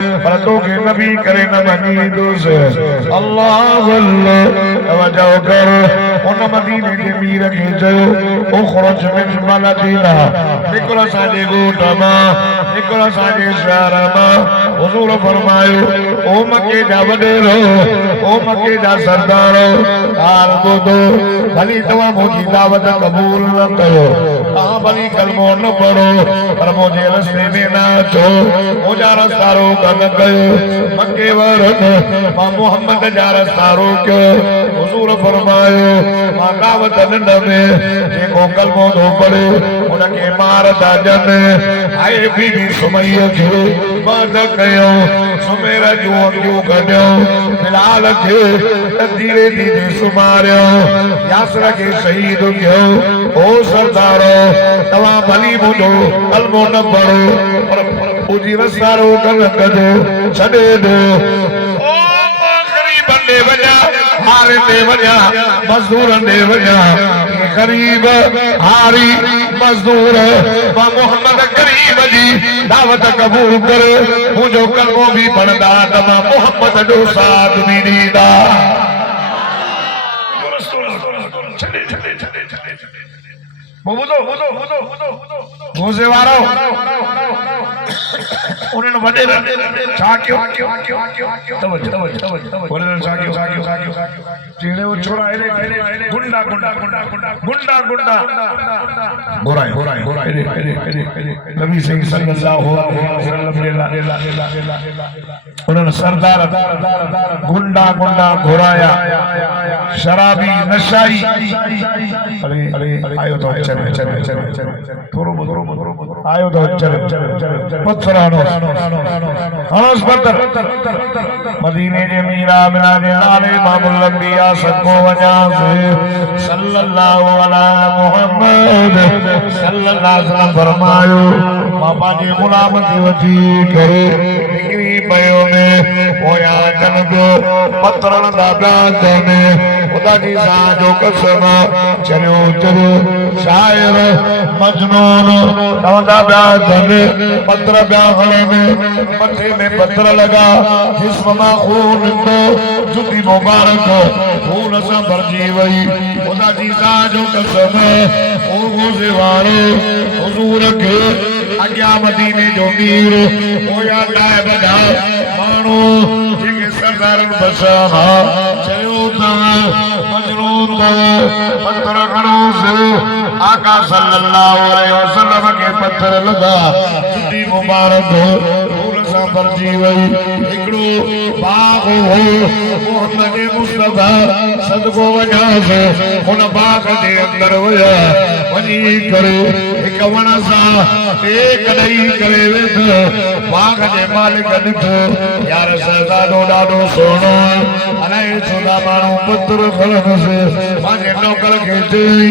पर तो के नबी करे न मनी दोस अल्लाह वजह कर उन मदीने जे मीर खे चयो उखरज मिन मदीना निकल साजे गोटमा निकल साजे शहर मां हुजूर फरमायो ओ मके जा वडेरो ओ मके जा सरदारो हाल बुधो भली तव्हां मुंहिंजी दावत क़बूल न कयो तव्हां भली कलमो न पढ़ो पर मुंहिंजे रस्ते में न अचो मुंहिंजा रस्ता रोक न कयो मके वरनि मां मोहम्मद जा रस्ता रोकियो हुजूर फरमायो मां दावत ॾिन में जेको कलमो थो पढ़े उनखे मार था ॾियनि आए बीबी सुमैया खे बंद कयो सुमेर जूं अखियूं कढियो बिलाल खे धीरे धीरे सुमारियो यासर खे शहीद कयो ओ सरदारो तव्हां भली मुंहिंजो कलमो न पढ़ो पर मुंहिंजी रस्ता रोक न कजो छॾे ॾियो ओ ग़रीबनि ॾे वञा हारे ॾे वञा मज़दूरनि ॾे वञा गरीब हारी मजदूर मां मोहम्मद करीम जी दावत क़बूल कर मुंहिंजो कलमो भी पढ़ंदा त मां मोहम्मद जो साथ भी ॾींदा रोज़े वारो उन्हनि वॾे छा कयो उन्हनि छा कयो चीणे वो छोड़ा गुंडा गुंडा गुंडा गुंडा गुंडा घुराए नबी सिंह सल्लल्लाहु अलैहि वसल्लम उन्हनि सरदार गुंडा गुंडा घुराया शराबी नशाई अरे आयो तो चल थोरो आयो तो चल पत्थर हनस पत्थर मदीने जे मीरा मिला जे नाले इमामुल अंबिया सदको वजा से सल्लल्लाहु अला मुहम्मद सल्लल्लाहु अलैहि वसल्लम फरमायो मां पंहिंजे गुलाम खे वठी करे निकिरी पियो में पोयां जनबो पत्थरनि दा ॿिया खुदा जी सां जो कसम चरियो शायर मजनून तवंदा ॿिया धन पत्थर ॿिया हणनि मथे में पत्थर लगा जिस्म मां खून निकितो जुती मुबारक खून सां भरिजी वई खुदा जी सां जो कसम ओ रोज़े वारो हुजूर खे अॻियां मदीने जो मीर पोयां नाइब जा माण्हू जेके सरदारनि बसा चयो मजनून पत्थर खणोसि आका सल्लल्लाहु अलैहि वसल्लम के पत्थर लगा जुती मुबारक खून सां भरिजी वई हिकिड़ो बाग हो मोहम्मद मुस्तफा सदको वञासि हुन बाग जे अंदर विया वञी करे हिक वण सां टेक ॾेई करे वेठो बाग जे मालिक ॾिठो यार शहज़ादो ॾाढो सुहिणो अलाए छो था माण्हू पुत्र खणंदुसि पंहिंजे नौकर खे चई